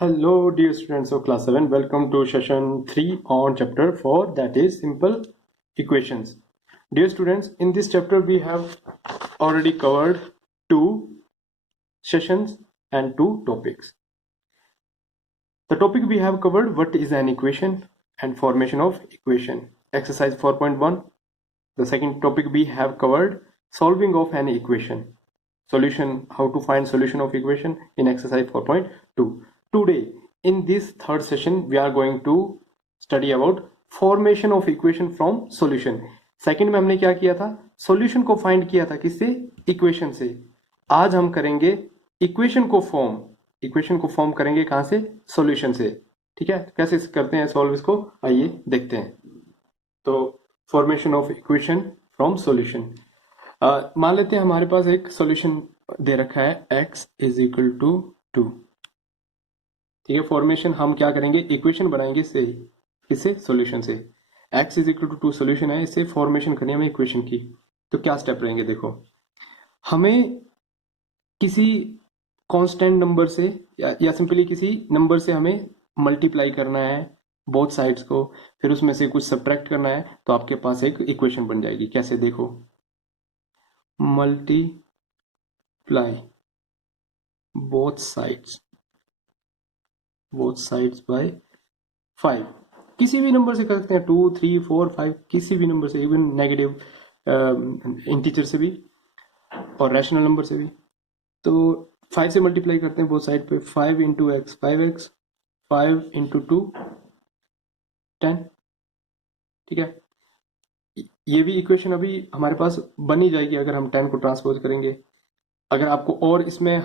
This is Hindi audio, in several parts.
Hello, dear students of class 7. Welcome to session 3 on chapter 4, that is simple equations. Dear students, in this chapter we have already covered two sessions and two topics. The topic we have covered, what is an equation and formation of equation. Exercise 4.1. The second topic we have covered, solving of an equation. Solution, how to find solution of equation in exercise 4.2. Today, in this third session, we are going to study about formation of equation from solution. Second में हमने क्या किया था, सॉल्यूशन को फाइंड किया था किससे, इक्वेशन से. आज हम करेंगे इक्वेशन को फॉर्म करेंगे कहां से, सॉल्यूशन से. ठीक है, कैसे करते हैं सॉल्व इसको, आइए देखते हैं. तो formation of equation from solution. मान लेते हैं हमारे पास एक सॉल्यूशन दे रखा है x इज इक्वल टू 2. ठीक है, फॉर्मेशन हम क्या करेंगे, इक्वेशन बनाएंगे इससे सॉल्यूशन से. x is equal to 2 solution है, इससे फॉर्मेशन करनी है हमें इक्वेशन की. तो क्या स्टेप रहेंगे, देखो हमें किसी कांस्टेंट नंबर से या सिंपली किसी नंबर से हमें मल्टीप्लाई करना है बोथ साइड्स को, फिर उसमें से कुछ सब्ट्रैक्ट करना है, तो आपके पास एक इक्वेशन बन जाएगी. कैसे, देखो मल्टीप्लाई बोथ साइड्स बाय 5. किसी भी नंबर से कर सकते हैं, 2 3 4 5, किसी भी नंबर से, इवन नेगेटिव इंटीजर से भी और रैशनल नंबर से भी. तो 5 से मल्टीप्लाई करते हैं बोथ साइड पे. 5 इंटू एक्स 5x, 5 इंटू 2 10. ठीक है, ये भी इक्वेशन अभी हमारे पास बनी जाएगी अगर हम 10 को ट्रांसपोज करेंगे. अगर आपको और इसमें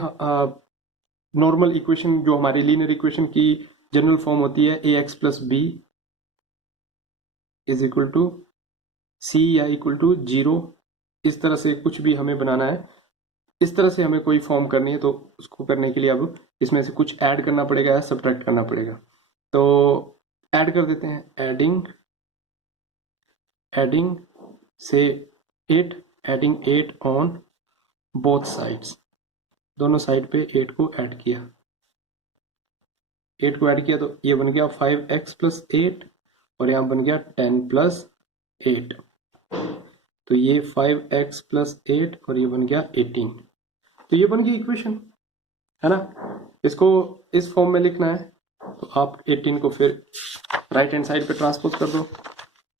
नॉर्मल इक्वेशन जो हमारी लीनियर इक्वेशन की जनरल फॉर्म होती है ax plus b is equal to c या इक्वल टू 0, इस तरह से कुछ भी हमें बनाना है, इस तरह से हमें कोई फॉर्म करनी है, तो उसको करने के लिए अब इसमें से कुछ ऐड करना पड़ेगा या सब्ट्रैक्ट करना पड़ेगा. तो ऐड कर देते हैं, एडिंग से 8 ऑन बोथ साइड्स, दोनों साइड पे 8 को ऐड किया. तो ये बन गया 5x प्लस 8 और यहाँ बन गया 10 प्लस 8. तो ये 5x प्लस 8 और ये बन गया 18. तो ये बन गई इक्वेशन, है ना. इसको इस फॉर्म में लिखना है, तो आप 18 को फिर राइट हैंड साइड पे ट्रांसपोज कर दो,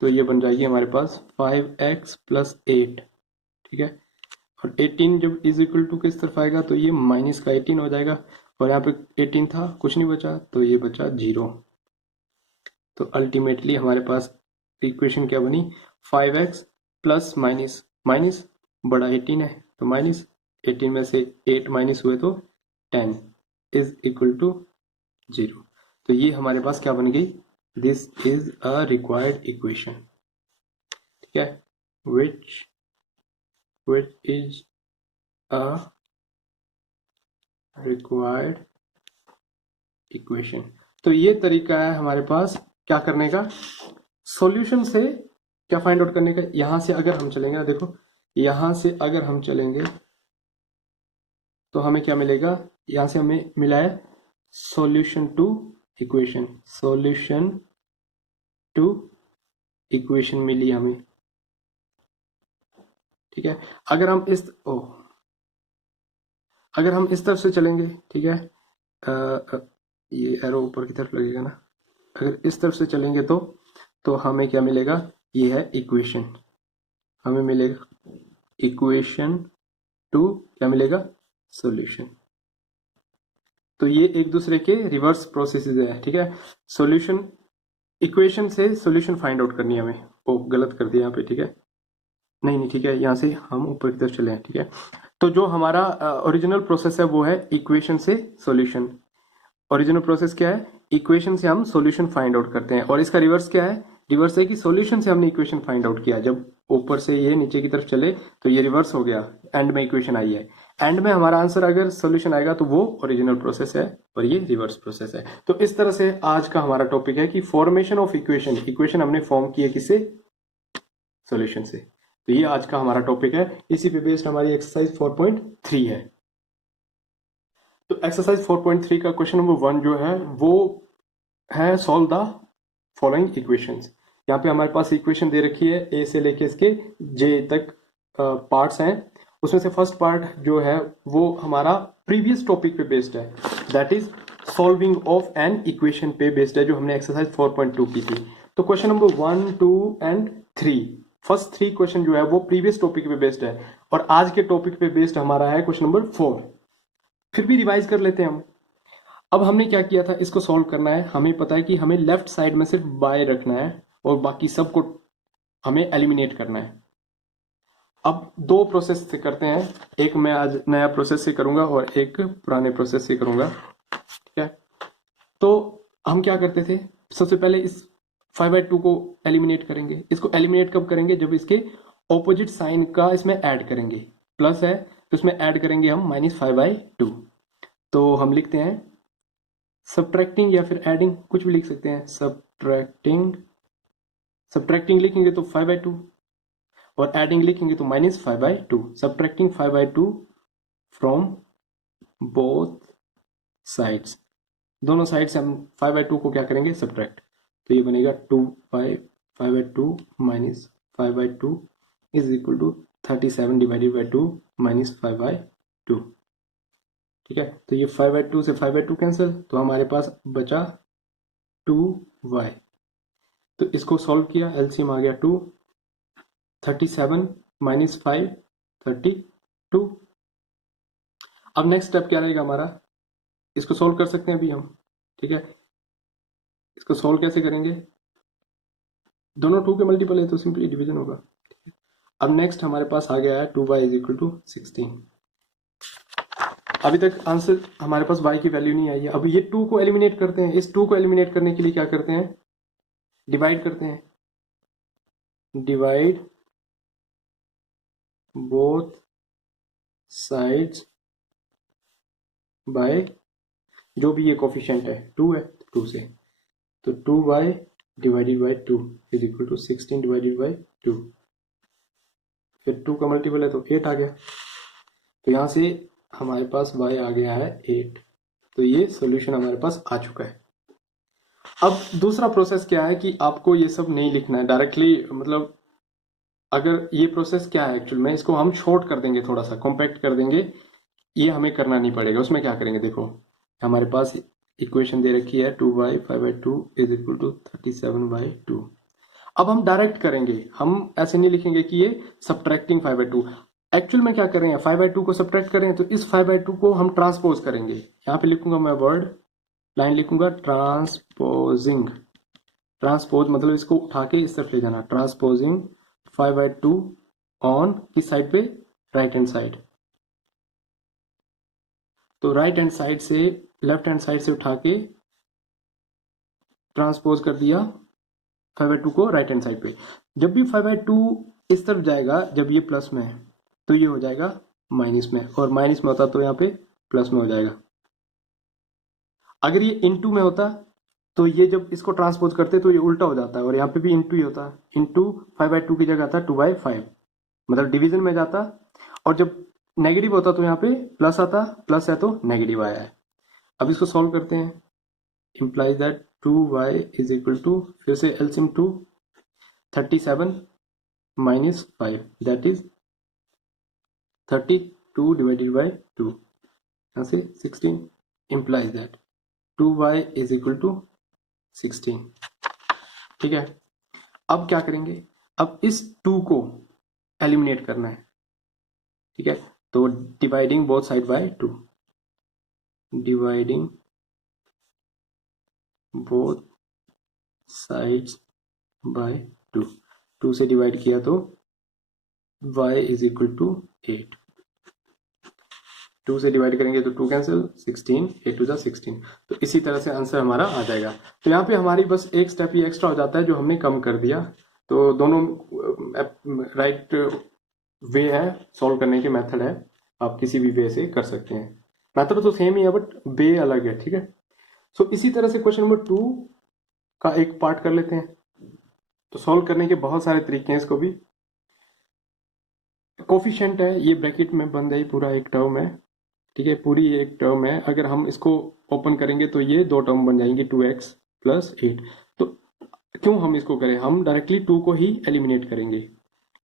तो ये बन जाएगी हमारे पास 5x प्लस 8. ठीक है, और 18 जब इज इक्वल टू किस तरफ आएगा, तो ये माइनस का 18 हो जाएगा, और यहाँ पे 18 था, कुछ नहीं बचा, तो ये बचा 0. तो अल्टीमेटली हमारे पास इक्वेशन क्या बनी, 5x प्लस माइनस बड़ा 18 है, तो माइनस 18 में से 8 माइनस हुए तो 10 इज इक्वल टू 0. तो ये हमारे पास क्या बन गई, this is a required equation. ठीक है, which is a required equation. तो ये तरीका है हमारे पास क्या करने का, सॉल्यूशन से क्या फाइंड आउट करने का. यहां से अगर हम चलेंगे ना, देखो यहां से अगर हम चलेंगे तो हमें क्या मिलेगा, यहां से हमें मिला है सॉल्यूशन टू इक्वेशन मिली हमें. ठीक है, अगर हम इस तरफ से चलेंगे, ठीक है, ये एरो ऊपर की तरफ लगेगा ना, अगर इस तरफ से चलेंगे तो हमें क्या मिलेगा, ये है इक्वेशन, हमें मिलेगा इक्वेशन टू क्या मिलेगा, सॉल्यूशन. तो ये एक दूसरे के रिवर्स प्रोसेसेस है. ठीक है, सॉल्यूशन, इक्वेशन से सॉल्यूशन फाइंड आउट करनी है हमें. गलत कर दिया यहाँ पे. ठीक है, नहीं ठीक है, यहाँ से हम ऊपर की तरफ चले हैं. ठीक है, तो जो हमारा ओरिजिनल प्रोसेस है वो है इक्वेशन से सॉल्यूशन. ओरिजिनल प्रोसेस क्या है, इक्वेशन से हम सॉल्यूशन फाइंड आउट करते हैं, और इसका रिवर्स क्या है, रिवर्स है कि सॉल्यूशन से हमने इक्वेशन फाइंड आउट किया. जब ऊपर से ये नीचे की तरफ चले तो ये रिवर्स हो गया, एंड में इक्वेशन आई है. एंड में हमारा आंसर अगर सॉल्यूशन आएगा तो वो ओरिजिनल प्रोसेस है और ये रिवर्स प्रोसेस है. तो इस तरह से आज का हमारा टॉपिक है कि फॉर्मेशन ऑफ इक्वेशन हमने फॉर्म किए किससे, सॉल्यूशन से. तो ये आज का हमारा टॉपिक है, इसी पे बेस्ड हमारी एक्सरसाइज 4.3 है. तो एक्सरसाइज 4.3 का क्वेश्चन नंबर 1 जो है वो है सॉल्व द फॉलोइंग इक्वेशंस। यहाँ पे हमारे पास इक्वेशन दे रखी है ए से लेके इसके जे तक पार्ट्स हैं। उसमें से फर्स्ट पार्ट जो है वो हमारा प्रीवियस टॉपिक पे बेस्ड है, that is solving of an equation पे बेस्ड है, जो हमने एक्सरसाइज 4.2 की थी। तो question number 1, 2 and 3, first 3 question जो है वो प्रीवियस टॉपिक पे बेस्ड है, और आज के टॉपिक पे बेस्ड हमारा है क्वेश्चन नंबर 4। फिर भी रिवाइज कर लेते हैं हम। अब हमने क्या किया था, इसको सॉल्व करना है, हमें पता है कि हमें लेफ्ट साइड में सिर्फ बाय रखना है और बाकी सबको हमें एलिमिनेट करना है। अब दो प्रोसेस से करते हैं, एक मैं आज नया प्रोसेस से करूंगा और एक पुराने प्रोसेस से करूंगा, ठीक है। तो हम क्या करते थे, सबसे पहले इस 5/2 को एलिमिनेट करेंगे। इसको एलिमिनेट कब करेंगे, जब इसके ऑपोजिट साइन का इसमें ऐड करेंगे। प्लस है तो इसमें ऐड करेंगे हम -5/2। तो हम लिखते हैं सब्ट्रैक्टिंग या फिर एडिंग, कुछ भी लिख सकते हैं। सब्ट्रैक्टिंग, सब्ट्रैक्टिंग लिखेंगे तो 5/2 और एडिंग लिखेंगे तो -5/2। सब्ट्रैक्टिंग 5/2 फ्रॉम बोथ साइड्स, दोनों साइड से हम 5/2 को क्या करेंगे, सब्ट्रैक्ट। तो ये बनेगा 2/5/2 -5/2 is equal to 37 divided by 2 -5/2। ठीक है, तो ये 5/2 से 5/2 कैंसिल, तो हमारे पास बचा 2y। तो इसको सॉल्व किया, एलसीएम आ गया 2, 37 -5 32। अब नेक्स्ट स्टेप क्या रहेगा हमारा, इसको सॉल्व कर सकते हैं अभी हम, ठीक है। इसको सॉल्व कैसे करेंगे, दोनों 2 के मल्टीपल है तो सिंपली डिवीजन होगा। अब नेक्स्ट हमारे पास आ गया है 2y इज इक्वल टू 16। अभी तक आंसर हमारे पास y की वैल्यू नहीं आई है। अब ये 2 को एलिमिनेट करते हैं। इस 2 को एलिमिनेट करने के लिए क्या करते हैं, डिवाइड करते हैं। डिवाइड बोथ साइड्स बाय जो भी ये कोफिशिएंट है 2 है, 2 से, तो 2y divided by 2 is equal to 16 divided by 2। फिर 2 का मल्टीपल है तो 8 आ गया। तो यहां से हमारे पास y आ गया है 8। तो ये सॉल्यूशन हमारे पास आ चुका है। अब दूसरा प्रोसेस क्या है कि आपको ये सब नहीं लिखना है डायरेक्टली, मतलब अगर ये प्रोसेस क्या है एक्चुअल में, इसको हम शॉर्ट कर देंगे, थोड़ा सा कॉम्पैक्ट कर देंगे, ये हमें करना नहीं पड़ेगा। उसमें क्या करेंगे, देखो हमारे पास इक्वेशन दे रखी है 2y 5/2 इज इक्वल टू 37/2। अब हम डायरेक्ट करेंगे, हम ऐसे नहीं लिखेंगे कि ये सब्ट्रैक्टिंग 5/2। एक्चुअल में क्या कर रहे हैं, 5/2 को सब्ट्रैक्ट करें तो इस 5/2 को हम ट्रांसपोज करेंगे। यहाँ पे लिखूंगा मैं वर्ड, लाइन लिखूंगा ट्रांसपोजिंग। ट्रांसपोज मतलब इसको उठा के इस तरफ ले जाना, ट्रांसपोजिंग 5/2 ऑन किस साइड पे, राइट हैंड साइड। तो राइट हैंड साइड से लेफ्ट हैंड साइड से उठा के ट्रांसपोज कर दिया 5/2 को राइट हैंड साइड पे। जब भी 5/2 इस तरफ जाएगा, जब ये प्लस में है तो ये हो जाएगा माइनस में, और माइनस में होता तो यहाँ पे प्लस में हो जाएगा। अगर ये इनटू में होता तो ये जब इसको ट्रांसपोज करते तो ये उल्टा हो जाता है, और यहाँ पे भी इनटू ही होता है। इनटू 5/2 की जगह आता 2/5, मतलब डिवीजन में जाता, और जब नेगेटिव होता तो यहाँ पे प्लस आता, प्लस है तो नेगेटिव आया है। अब इसको सॉल्व करते हैं, implies that 2y is equal to, फिर से LCM 2, 37 minus 5 that is 32 divided by 2, यहाँ से 16 implies that 2y is equal to 16। ठीक है, अब क्या करेंगे, अब इस 2 को एलिमिनेट करना है। ठीक है, तो dividing both side by 2, dividing both sides by 2, 2 से डिवाइड किया तो y इज इक्वल टू 8। 2 से डिवाइड करेंगे तो 2 कैंसिल, 16, 8 टू जा 16। तो इसी तरह से आंसर हमारा आ जाएगा। तो यहाँ पे हमारी बस एक स्टेप ही एक्स्ट्रा हो जाता है जो हमने कम कर दिया। तो दोनों राइट वे है सॉल्व करने के, मेथड है, आप किसी भी वे से कर सकते हैं। मेथड तो सेम ही है बट वे अलग है। ठीक है, सो इसी तरह से क्वेश्चन नंबर 2 का एक पार्ट कर लेते हैं। तो सॉल्व करने के बहुत सारे तरीके हैं। इसको भी कोफिशिएंट है, ये ब्रैकेट में बंद है, पूरा एक टर्म है। ठीक है, पूरी एक टर्म है, अगर हम इसको ओपन करेंगे तो ये दो टर्म बन जाएंगी 2x प्लस 8। तो क्यों हम इसको करें, हम डायरेक्टली 2 को ही एलिमिनेट करेंगे।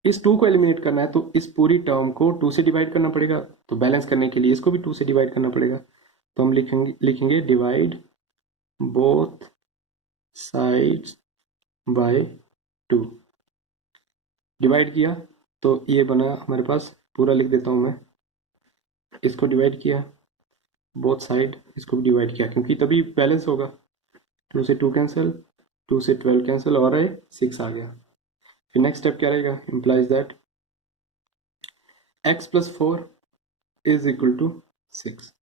इस 2 को एलिमिनेट करना है तो इस पूरी टर्म को 2 से डिवाइड करना पड़ेगा, तो बैलेंस करने के लिए इसको भी 2 से डिवाइड करना पड़ेगा। तो हम लिखेंगे divide both sides by 2। Divide किया तो ये बना हमारे पास, पूरा लिख देता हूँ मैं, इसको डिवाइड किया बोथ साइड, इसको भी डिवाइड किया क्योंकि तभी बैलेंस होगा। 2 से 2 कैंसिल, 2 से 12 कैंसिल और 6 आ गया। फिर नेक्स्ट स्टेप क्या रहेगा, implies that x plus 4 is equal to 6।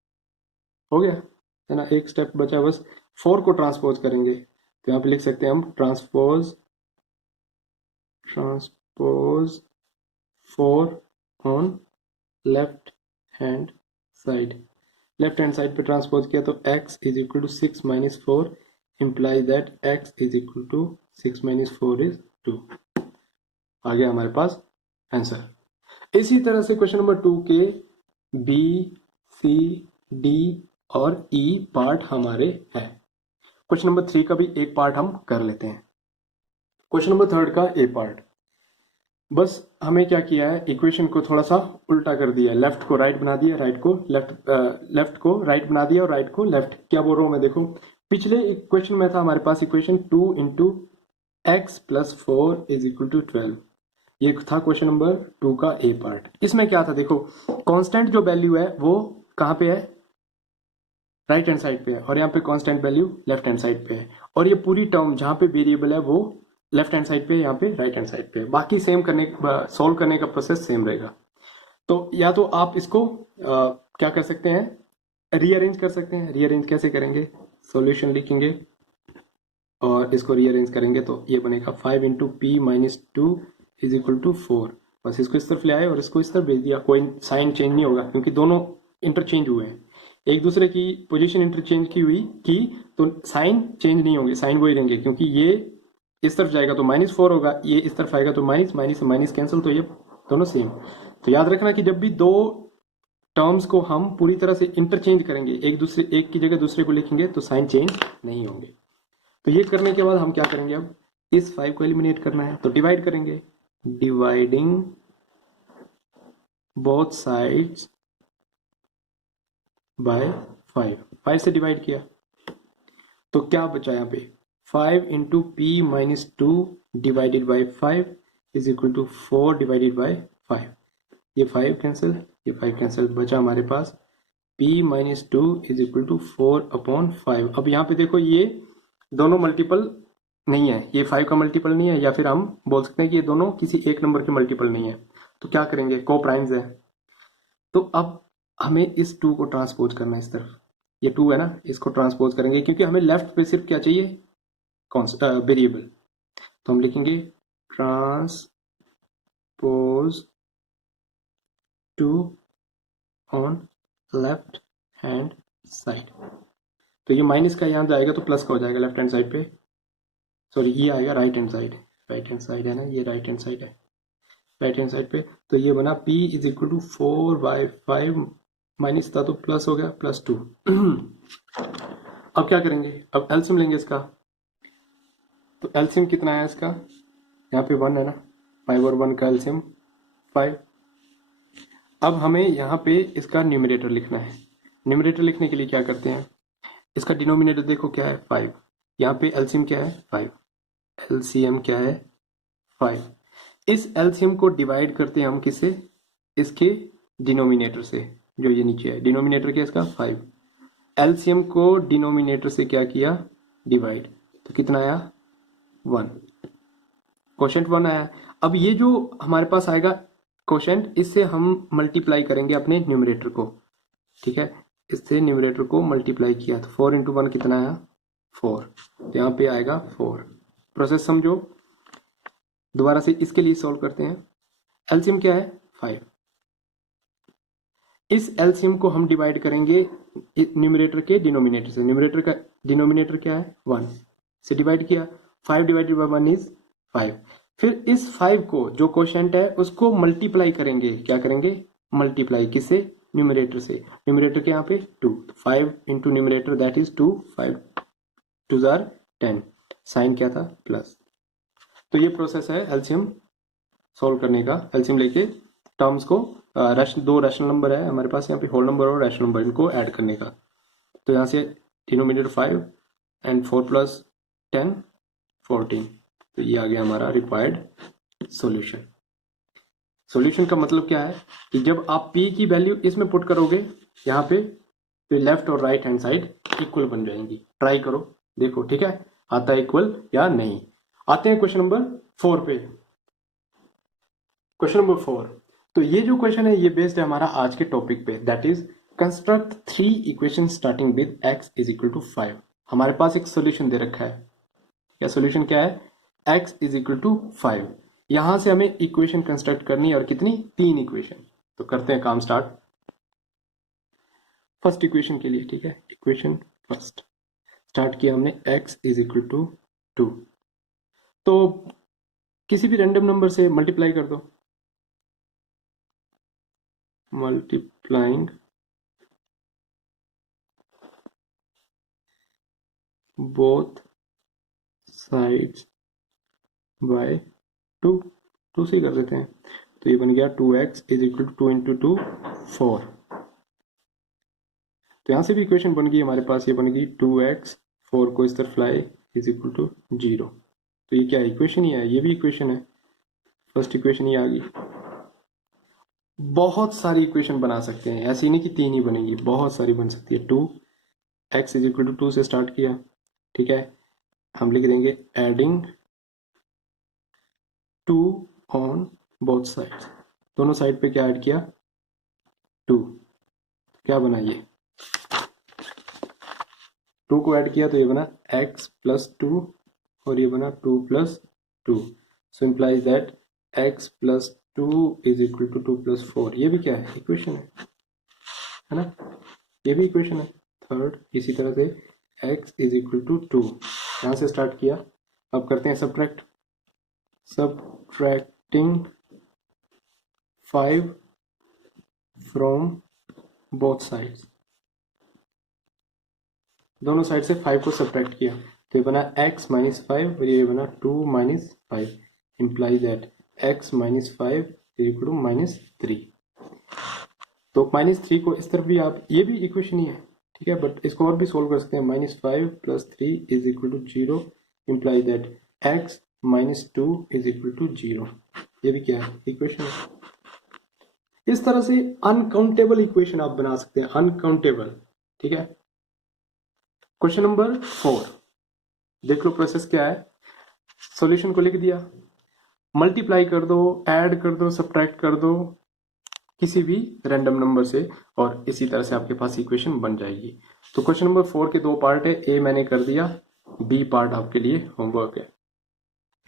हो गया है ना, एक स्टेप बचा बस, 4 को ट्रांसपोज करेंगे तो यहाँ पे लिख सकते हैं हम transpose 4 on left hand side. Left hand side पे ट्रांसपोज किया तो x is equal to 6 minus 4 implies that x is equal to 6 minus 4 is 2। आ गया हमारे पास आंसर। इसी तरह से क्वेश्चन नंबर 2 के B, C, D और E पार्ट हमारे है। क्वेश्चन नंबर 3 का भी एक पार्ट हम कर लेते हैं। क्वेश्चन नंबर 3 का ए पार्ट, बस हमें क्या किया है, इक्वेशन को थोड़ा सा उल्टा कर दिया, लेफ्ट को राइट बना दिया, राइट को लेफ्ट को राइट बना दिया और राइट को लेफ्ट। क्या बोल रहा हूं मैं, देखो पिछले इक्वेशन में था हमारे पास equation 2 into x plus 4 is equal to 12। ये था क्वेश्चन नंबर 2 का ए पार्ट। इसमें क्या था, देखो कांस्टेंट जो वैल्यू है वो कहाँ पे है, राइट हैंड साइड पे है, और यहाँ पे constant value left hand side पे है, और ये पूरी टर्म जहाँ पे वेरिएबल है वो लेफ्ट हैंड साइड पे, यहाँ पे राइट हैंड साइड पे। बाकी सेम सोल्व करने का प्रोसेस सेम रहेगा। तो या तो आप इसको क्या कर सकते हैं, रीअरेंज कर सकते हैं। रीअरेंज कैसे करेंगे, सॉल्यूशन लिखेंगे और इसको रीअरेंज करेंगे तो ये बनेगा 5 into p minus 2 is equal to 4। बस इसको इस तरफ ले आए और इसको इस तरफ भेज दिया, कोई साइन चेंज नहीं होगा क्योंकि दोनों इंटरचेंज हुए हैं, एक दूसरे की पोजीशन इंटरचेंज की तो साइन चेंज नहीं होंगे, साइन वही रहेंगे क्योंकि ये इस तरफ जाएगा तो -4 होगा, ये इस तरफ आएगा तो माइनस माइनस माइनस कैंसिल, तो ये दोनों सेम। तो याद रखना कि जब भी दो टर्म्स को हम पूरी तरह से इंटरचेंज करेंगे, एक की जगह दूसरे को लिखेंगे तो साइन चेंज नहीं होंगे। तो ये करने के बाद हम क्या करेंगे, अब इस 5 को एलिमिनेट करना है तो डिवाइड करेंगे, डिवाइडिंग बोथ साइड्स बाय 5 से डिवाइड किया तो क्या बचा यहाँ पे, 5 into p minus 2 divided by 5 is equal to 4 divided by 5। ये 5 कैंसिल, ये 5 कैंसिल, बचा हमारे पास p minus 2 is equal to 4 upon 5। अब यहाँ पे देखो ये दोनों मल्टीपल नहीं है, ये 5 का मल्टीपल नहीं है, या फिर हम बोल सकते हैं कि ये दोनों किसी एक नंबर के मल्टीपल नहीं है। तो क्या करेंगे, को प्राइम्स है, तो अब हमें इस 2 को ट्रांसपोज करना है इस तरफ, ये 2 है ना, इसको ट्रांसपोज करेंगे क्योंकि हमें लेफ्ट पे सिर्फ क्या चाहिए, वेरिएबल। तो हम लिखेंगे transpose 2 on left hand side. तो ये माइनस का यहाँ जाएगा तो प्लस का हो जाएगा लेफ्ट हैंड साइड पे, सॉरी ये आएगा right hand side, right hand side है ना, ये राइट हैंड साइड है, राइट हैंड साइड पे। तो ये बना p is equal to 4/5, minus था तो प्लस हो गया, +2। अब क्या करेंगे, अब एलसीएम लेंगे इसका, तो एलसीएम कितना है इसका, यहाँ पे 1 है ना, 5 और 1 का एलसीएम 5। अब हमें यहाँ पे इसका न्यूमरेटर लिखना है। न्यूमरेटर लिखने के लिए क्या करते हैं, इसका डिनोमिनेटर देखो क्या है 5, यहाँ पे एलसीएम क्या है 5, एलसीएम क्या है 5। इस एलसीएम को डिवाइड करते हैं हम किससे, इसके डिनोमिनेटर से, जो ये नीचे है, डिनोमिनेटर क्या है इसका 5। एलसीएम को डिनोमिनेटर से क्या किया, डिवाइड, तो कितना आया 1, कोशेंट 1 आया। अब ये जो हमारे पास आएगा कोशेंट, इससे हम मल्टीप्लाई करेंगे अपने न्यूमरेटर को, ठीक है, इससे न्यूमरेटर को मल्टीप्लाई किया तो 4 इंटू 1 कितना आया 4, तो यहाँ पे आएगा 4। प्रोसेस समझो, दोबारा से इसके लिए सॉल्व करते हैं। एलसीएम क्या है 5, इस एलसीएम को हम डिवाइड करेंगे न्यूमरेटर के डिनोमिनेटर से। न्यूमरेटर का डिनोमिनेटर क्या है 1 से डिवाइड किया, 5 डिवाइडेड बाय 1 इज 5। फिर इस 5 को जो कोशेंट है उसको मल्टीप्लाई करेंगे, क्या करेंगे मल्टीप्लाई किससे, न्यूमरेटर से, न्यूमरेटर के यहाँ पे 2, 5 into numerator that is 2, 5 2 are 10, sign क्या था प्लस। तो ये प्रोसेस है एलसीएम सॉल्व करने का, एलसीएम लेके टर्म्स को दो रैशनल नंबर है हमारे पास यहाँ पे, होल नंबर और रैशनल नंबर, इनको ऐड करने का। तो यहाँ से डिनोमिनेटर 5 एंड 4 प्लस 10 14, तो ये आ गया हमारा रिक्वायर्ड सॉल्यूशन। सॉल्यूशन का मतलब क्या है कि जब आप p की वैल्यू इसमें पुट करोगे यहाँ पे, तो लेफ्ट और राइट हैंड साइड इक्वल बन जाएंगी। ट्राई करो, देखो ठीक है आता है इक्वल या नहीं। आते हैं क्वेश्चन नंबर 4 पे। क्वेश्चन नंबर 4, तो ये जो क्वेश्चन है ये बेस्ड है हमारा आज के टॉपिक पे, that is construct 3 equation starting with x is equal to 5। हमारे पास एक सोल्यूशन दे रखा है, क्या सोल्यूशन क्या है, x इज इक्वल टू 5। यहां से हमें इक्वेशन कंस्ट्रक्ट करनी है, और कितनी, 3 इक्वेशन। तो करते हैं काम स्टार्ट। फर्स्ट इक्वेशन के लिए, ठीक है, इक्वेशन फर्स्ट स्टार्ट किया हमने, x इज इक्वल टू 2। तो किसी भी रैंडम नंबर से मल्टीप्लाई कर दो, मल्टीप्लाइंग बोथ साइड्स बाय 2, 2 से ही कर देते हैं। तो ये बन गया 2x is equal to 2 into 2 4। तो यहां से भी इक्वेशन बन गई हमारे पास, ये बन गई 2x, 4 को इस तरफ लाए इज इक्वल टू 0। तो ये क्या है, इक्वेशन ही है, ये भी इक्वेशन है, फर्स्ट इक्वेशन ही आ गई। बहुत सारी इक्वेशन बना सकते हैं, ऐसी नहीं कि 3 ही बनेगी, बहुत सारी बन सकती है। 2x इज इक्वल टू 2 से स्टार्ट किया, ठीक है, हम लिख देंगे एडिंग 2 ऑन बोथ साइड्स, दोनों साइड पे क्या ऐड किया, 2, क्या बना ये 2 को ऐड किया, तो ये बना x प्लस 2, और ये बना 2 plus 2। So implies that x plus 2 is equal to 2 plus 4। ये भी क्या है, इक्वेशन है ना, ये भी इक्वेशन है। थर्ड, इसी तरह से x इज इक्वल टू 2, यहाँ से स्टार्ट किया। अब करते हैं subtract, subtracting 5 from both sides, दोनों साइड से 5 को सब्ट्रैक्ट किया, तो ये बना x माइनस 5, और ये बना 2 minus 5, implies that x minus 5 is equal to minus 3। तो माइनस 3 को इस तरफ भी आप, ये भी इक्वेशन ही है, ठीक है, बट इसको और भी सोल्व कर सकते हैं। Minus 5 plus 3 is equal to 0, implies that x minus 2 is equal to 0। ये भी क्या है, इक्वेशन है। इस तरह से अनकाउंटेबल इक्वेशन आप बना सकते हैं, अनकाउंटेबल, ठीक है। क्वेश्चन नंबर 4 देख लो, प्रोसेस क्या है। सॉल्यूशन को लिख दिया, मल्टीप्लाई कर दो, ऐड कर दो, सब्ट्रैक्ट कर दो किसी भी रैंडम नंबर से, और इसी तरह से आपके पास इक्वेशन बन जाएगी। तो क्वेश्चन नंबर 4 के 2 पार्ट है, ए मैंने कर दिया, बी पार्ट आपके लिए होमवर्क है,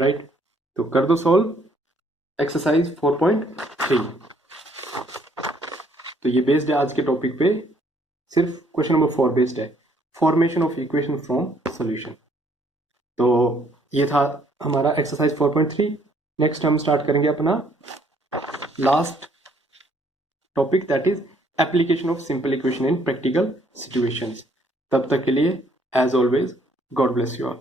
राइट। तो कर दो सॉल्व, एक्सरसाइज 4.3। तो ये बेस्ड है आज के टॉपिक पे, सिर्फ क्वेश्चन नंबर 4 बेस्ड है, formation of equation from solution. तो ये था हमारा एक्सरसाइज 4.3। नेक्स्ट हम स्टार्ट करेंगे अपना last topic, that is application of simple equation in practical situations. तब तक के लिए as always, god bless you all.